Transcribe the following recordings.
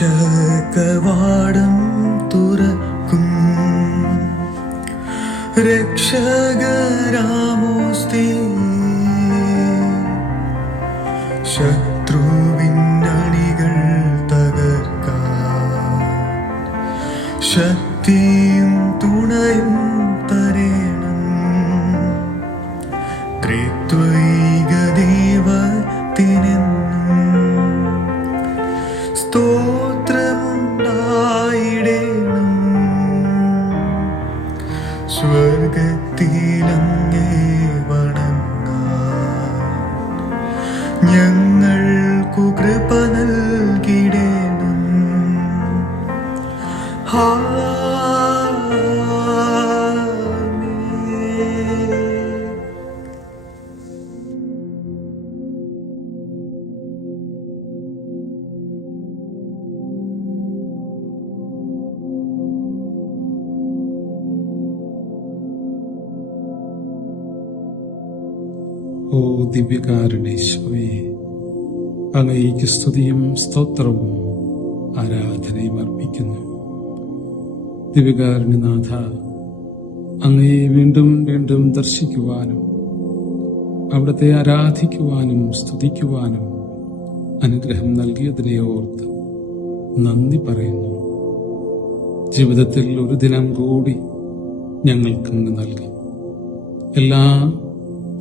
രക്ഷകവാടം തുറക്കും രക്ഷകരാമോസ്തി ശത്രുവിന്നണികൾ തകർക്കാൻ ശക്തിയും തുണയും തരേണം ത്രിത്വൈക ദൈവത്തിനെന്നും സ്തോത്രമുണ്ടായിടേണം സ്വർഗത്തിലങ്ങേ വണങ്ങാൻ ഞങ്ങൾക്കു കൃപ നൽകിടേണം. ഓ ദിവ്യകാരുണ്യേശ്വരേ, അങ്ങേയ്ക്ക് സ്തുതിയും സ്തോത്രവും ആരാധനയും അർപ്പിക്കുന്നു. ദിവ്യകാരുണ്യനാഥ, അങ്ങയെ വീണ്ടും വീണ്ടും ദർശിക്കുവാനും അവിടുത്തെ ആരാധിക്കുവാനും സ്തുതിക്കുവാനും അനുഗ്രഹം നൽകിയതിനെ ഓർത്ത് നന്ദി പറയുന്നു. ജീവിതത്തിൽ ഒരു ദിനം കൂടി ഞങ്ങൾക്കങ്ങ് നൽകി എല്ലാ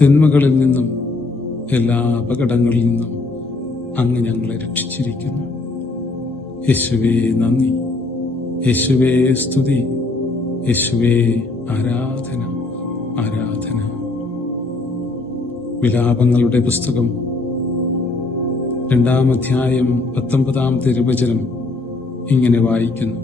തിന്മകളിൽ നിന്നും എല്ലാ അപകടങ്ങളിൽ നിന്നും അങ്ങ് ഞങ്ങളെ രക്ഷിച്ചിരിക്കുന്നു. യേശുവേ നന്ദി, യേശുവേ സ്തുതി, യേശുവേ ആരാധന ആരാധന. വിലാപങ്ങളുടെ പുസ്തകം 2-ാം അധ്യായം 19-ാം തിരുവചനം ഇങ്ങനെ വായിക്കുന്നു: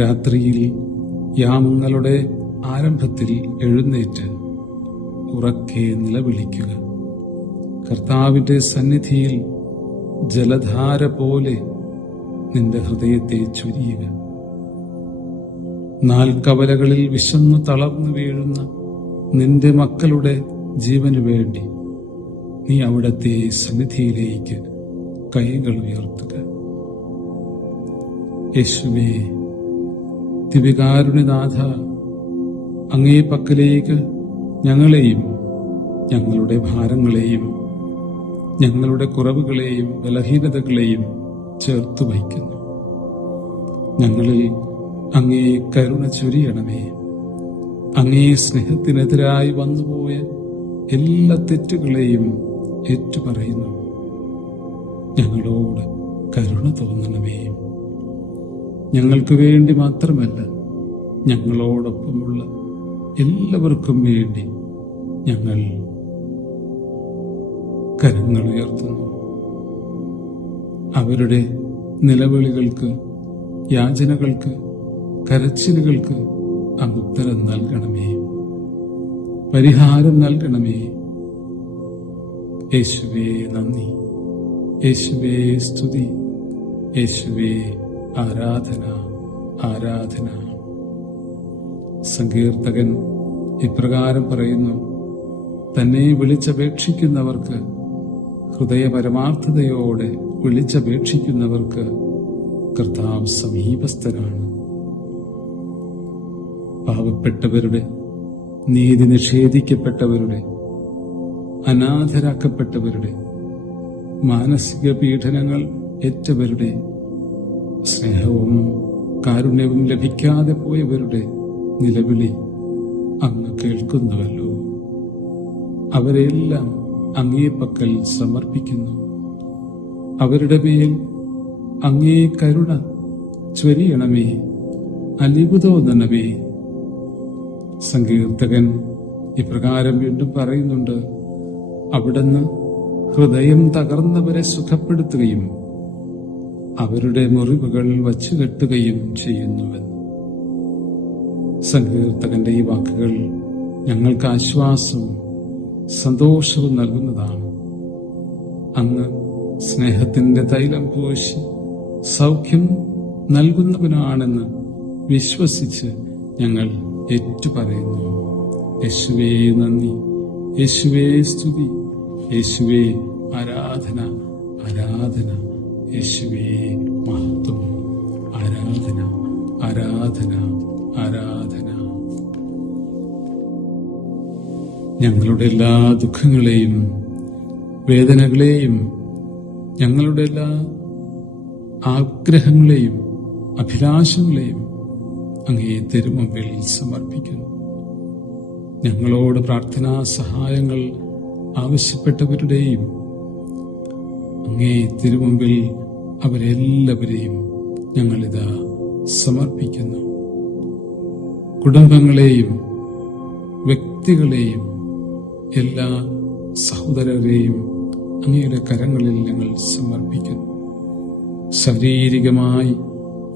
രാത്രിയിൽ യാമങ്ങളുടെ ആരംഭത്തിൽ എഴുന്നേറ്റ് ഉറക്കെ നിലവിളിക്കുക. കർത്താവിന്റെ സന്നിധിയിൽ ജലധാര പോലെ നിന്റെ ഹൃദയത്തെ ചൊരിയുക. നാൽക്കവലകളിൽ വിശന്നു തളർന്നു വീഴുന്ന നിന്റെ മക്കളുടെ ജീവനു വേണ്ടി നീ അവിടത്തെ സന്നിധിയിലേക്ക് കൈകൾ ഉയർത്തുക. യേശുവേ, ദിവ്യകാരുണ്യനാഥ, അങ്ങേ പക്കലേക്ക് ഞങ്ങളെയും ഞങ്ങളുടെ ഭാരങ്ങളെയും ഞങ്ങളുടെ കുറവുകളെയും ബലഹീനതകളെയും ചേർത്തു വയ്ക്കുന്നു. ഞങ്ങളിൽ അങ്ങേ കരുണ ചൊരിയണമേ. അങ്ങേ സ്നേഹത്തിനെതിരായി വന്നുപോയ എല്ലാ തെറ്റുകളെയും ഏറ്റുപറയുന്നു. ഞങ്ങളോട് കരുണ തോന്നണമേ. ഞങ്ങൾക്ക് വേണ്ടി മാത്രമല്ല, ഞങ്ങളോടൊപ്പമുള്ള എല്ലാവർക്കും വേണ്ടി ഞങ്ങൾ കരങ്ങൾ ഉയർത്തുന്നു. അവരുടെ നിലവിളികൾക്ക്, യാചനകൾക്ക്, കരച്ചിലുകൾക്ക് അങ്ങ് ഉത്തരം നൽകണമേ, പരിഹാരം നൽകണമേ. യേശുവേ നന്ദി, യേശുവേ സ്തുതി, യേശുവേ ആരാധന ആരാധന. സങ്കീർത്തകൻ ഇപ്രകാരം പറയുന്നു: തന്നെ വിളിച്ചപേക്ഷിക്കുന്നവർക്ക്, ഹൃദയപരമാർത്ഥതയോടെ വിളിച്ചപേക്ഷിക്കുന്നവർക്ക് കർത്താവ് സമീപസ്ഥനാണ്. പാവപ്പെട്ടവരുടെ, നീതി നിഷേധിക്കപ്പെട്ടവരുടെ, അനാഥരാക്കപ്പെട്ടവരുടെ, മാനസിക പീഡനങ്ങൾ ഏറ്റവരുടെ, സ്നേഹവും കാരുണ്യവും ലഭിക്കാതെ പോയവരുടെ നിലവിളി അങ്ങ് കേൾക്കുന്നുവല്ലോ. അവരെല്ലാം അങ്ങേ പക്കൽ സമർപ്പിക്കുന്നു. അവരുടെ മേൽ അങ്ങേ കരുണ ചൊരിയണമേ, അലിവ് തോന്നണമേ. സങ്കീർത്തകൻ ഇപ്രകാരം വീണ്ടും പറയുന്നുണ്ട്: അവിടുന്ന് ഹൃദയം തകർന്നവരെ സുഖപ്പെടുത്തുകയും അവരുടെ മുറിവുകൾ വച്ചുകെട്ടുകയും ചെയ്യുന്നുവെന്ന്. സങ്കീർത്തകന്റെ ഈ വാക്കുകൾ ഞങ്ങൾക്ക് ആശ്വാസവും സന്തോഷവും നൽകുന്നതാണ്. അങ്ങ് സ്നേഹത്തിന്റെ തൈലം പൂശി സൗഖ്യം നൽകുന്നവനാണെന്ന് വിശ്വസിച്ച് ഞങ്ങൾ ഏറ്റുപറയുന്നു. യേശുവേ നന്ദി, യേശുവേ സ്തുതി, യേശുവേ ആരാധന ആരാധന യേശുവേ മഹത്വം. ആരാധന, ആരാധന, ആരാധന. ഞങ്ങളുടെ എല്ലാ ദുഃഖങ്ങളെയും വേദനകളെയും ഞങ്ങളുടെ എല്ലാ ആഗ്രഹങ്ങളെയും അഭിലാഷങ്ങളെയും അങ്ങേ തിരുമുമ്പിൽ സമർപ്പിക്കുന്നു. ഞങ്ങളോട് പ്രാർത്ഥനാ സഹായങ്ങൾ ആവശ്യപ്പെട്ടവരുടെയും അങ്ങേ തിരുമുമ്പിൽ അവരെല്ലാവരെയും ഞങ്ങളിതാ സമർപ്പിക്കുന്നു. കുടുംബങ്ങളെയും വ്യക്തികളെയും എല്ലാ സഹോദരരെയും അങ്ങയുടെ കരങ്ങളിൽ ഞങ്ങൾ സമർപ്പിക്കുന്നു. ശാരീരികമായി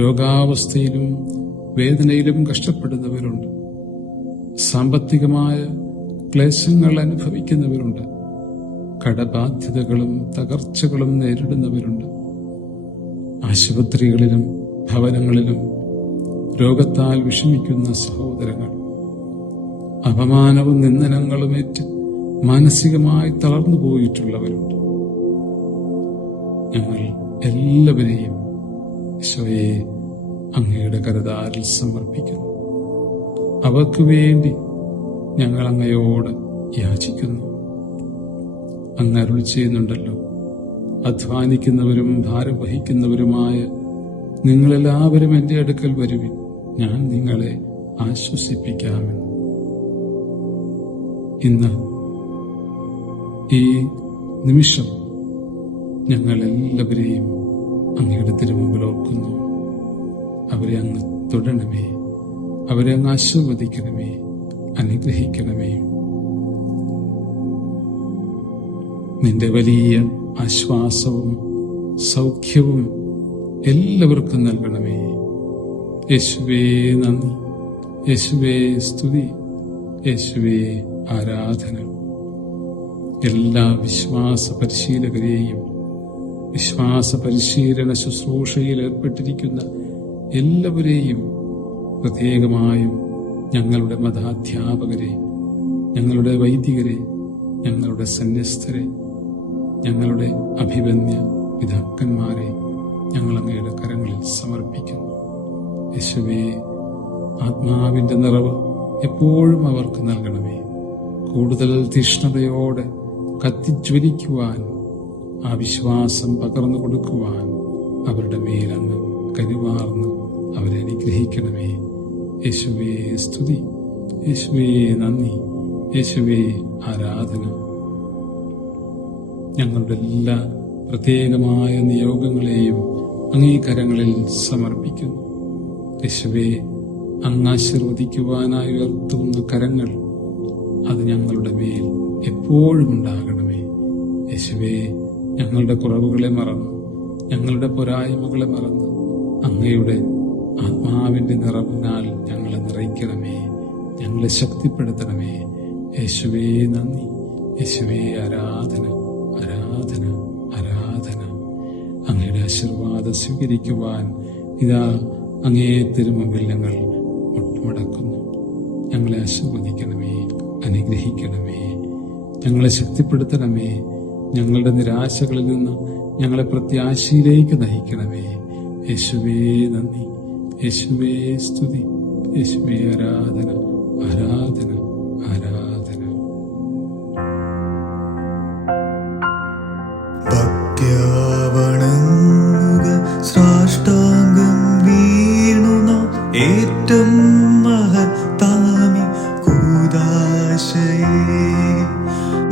രോഗാവസ്ഥയിലും വേദനയിലും കഷ്ടപ്പെടുന്നവരുണ്ട്. സാമ്പത്തികമായ ക്ലേശങ്ങൾ അനുഭവിക്കുന്നവരുണ്ട്. കടബാധ്യതകളും തകർച്ചകളും നേരിടുന്നവരുണ്ട്. ആശുപത്രികളിലും ഭവനങ്ങളിലും രോഗത്താൽ വിഷമിക്കുന്ന സഹോദരങ്ങൾ, അപമാനവും നിന്ദനങ്ങളുമേറ്റ് മാനസികമായി തളർന്നു പോയിട്ടുള്ളവരുണ്ട്. ഞങ്ങൾ എല്ലാവരെയും ഈശോയെ അങ്ങയുടെ കരതാരിൽ സമർപ്പിക്കുന്നു. അവർക്ക് വേണ്ടി ഞങ്ങൾ അങ്ങയോട് യാചിക്കുന്നു. അങ്ങ് അരുളി ചെയ്യുന്നുണ്ടല്ലോ, അധ്വാനിക്കുന്നവരും ഭാരം വഹിക്കുന്നവരുമായ നിങ്ങളെല്ലാവരും എൻ്റെ അടുക്കൽ വരുവിൻ, ഞാൻ നിങ്ങളെ ആശ്വസിപ്പിക്കാമെന്ന്. ഇന്ന് ഈ നിമിഷം ഞങ്ങൾ എല്ലാവരെയും അങ്ങയുടെ തിരുമുമ്പിൽ ഓർക്കുന്നു. അവരെ അങ്ങ് തൊടണമേ, അവരെ അങ്ങ് ആശീർവദിക്കണമേ, അനുഗ്രഹിക്കണമേ. നിന്റെ വലിയ ആശ്വാസവും സൗഖ്യവും എല്ലാവർക്കും നൽകണമേ. യേശുവേ നന്ദി, യേശുവേ സ്തുതി, യേശുവേ ആരാധന. എല്ലാ വിശ്വാസ പരിശീലകരെയും വിശ്വാസ പരിശീലന ശുശ്രൂഷയിൽ ഏർപ്പെട്ടിരിക്കുന്ന എല്ലാവരെയും, പ്രത്യേകമായും ഞങ്ങളുടെ മതാധ്യാപകരെ, ഞങ്ങളുടെ വൈദികരെ, ഞങ്ങളുടെ സന്യസ്തരെ, ഞങ്ങളുടെ അഭിവന്യ പിതാക്കന്മാരെ ഞങ്ങൾ അങ്ങയുടെ കരങ്ങളിൽ സമർപ്പിക്കുന്നു. യേശുവേ, ആത്മാവിന്റെ നിറവ് എപ്പോഴും അവർക്ക് നൽകണമേ. കൂടുതൽ തീഷ്ണതയോടെ കത്തിജ്വലിക്കുവാൻ, ആ വിശ്വാസം പകർന്നു കൊടുക്കുവാൻ അവരുടെ മേലങ്ങ് കരുവാർന്ന് അവരെ അനുഗ്രഹിക്കണമേ. യേശുവേ സ്തുതി, യേശുവേ നന്ദി, യേശുവേ ആരാധന. ഞങ്ങളുടെ എല്ലാ പ്രത്യേകമായ നിയോഗങ്ങളെയും അംഗീകാരങ്ങളിൽ സമർപ്പിക്കുന്നു. യേശുവേ, അങ്ങ് ആശീർവദിക്കുവാനായി ഉയർത്തുന്ന കരങ്ങൾ അത് ഞങ്ങളുടെ മേൽ എപ്പോഴും ഉണ്ടാകണമേ. യേശുവേ, ഞങ്ങളുടെ കുറവുകളെ മറന്ന്, ഞങ്ങളുടെ പോരായ്മകളെ മറന്ന് അങ്ങയുടെ ആത്മാവിന്റെ നിറവിനാൽ ഞങ്ങളെ നിറയ്ക്കണമേ, ഞങ്ങളെ ശക്തിപ്പെടുത്തണമേ. യേശുവേ നന്ദി, യേശുവേ ആരാധന, ആരാധന, ആരാധന. അങ്ങയുടെ ആശീർവാദം സ്വീകരിക്കുവാൻ ഇതാ അങ്ങേ തിരുമുമ്പിൽ ഞങ്ങൾ മുട്ടുമടക്കുന്നു. ഞങ്ങളെ ആശീർവദിക്കണമേ, അനുഗ്രഹിക്കണമേ, ഞങ്ങളെ ശക്തിപ്പെടുത്തണമേ. ഞങ്ങളുടെ നിരാശകളിൽ നിന്ന് ഞങ്ങളെ പ്രത്യാശയിലേക്ക് നയിക്കണമേ. യേശുവേ നന്ദി, യേശുവേ സ്തുതി, യേശുവേ ആരാധന, ആരാധന, ആരാധന. ഭക്ത്യാവണങ്ങുക സാഷ്ടാംഗം വീണു നാം ഏറ്റം മഹത്താമി കൂദാശയേ.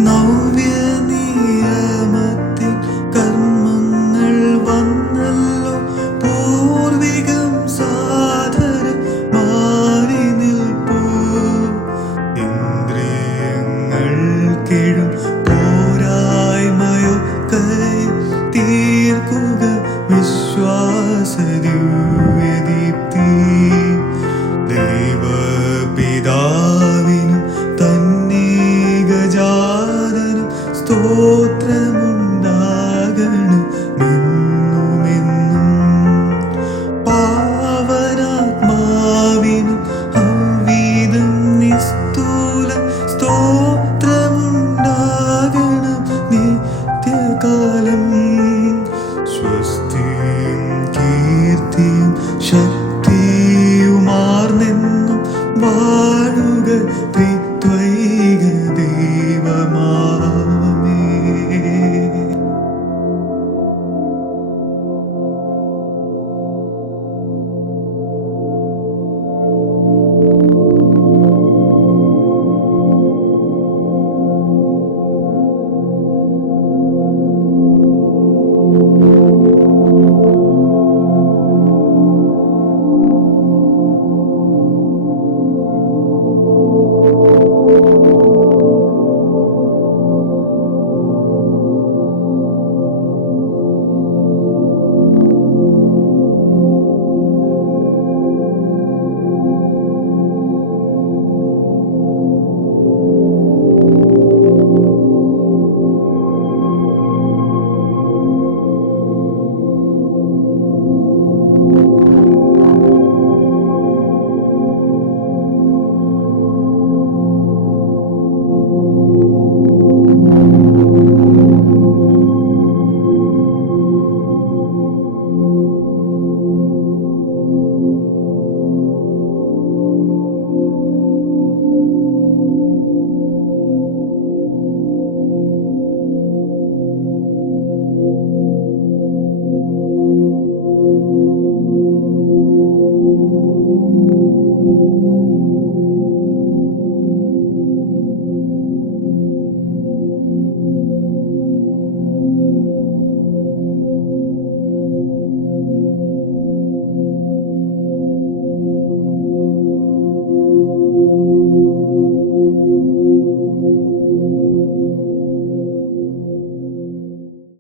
നവ്യനിയമത്തിൻ കർമ്മങ്ങൾ വന്നല്ലോ, പൂർവികം സാദരം മാറി നിൽപ്പൂ. ഇന്ദ്രിയങ്ങൾക്കിഴും പോരായ്മയൊക്കെ തീർക്കുക വിശ്വാസദിവ്യദീപ്തി. ദൈവപിതാവിനും തന്നേകജാതനും സ്തോത്രമുണ്ടാകണം എന്നുമെന്നും. പാവനാത്മാവിനും അവ്വീതം നിസ്തൂലം സ്തോത്രമുണ്ടാകണം നിത്യകാലം. സ്വസ്തി കൈ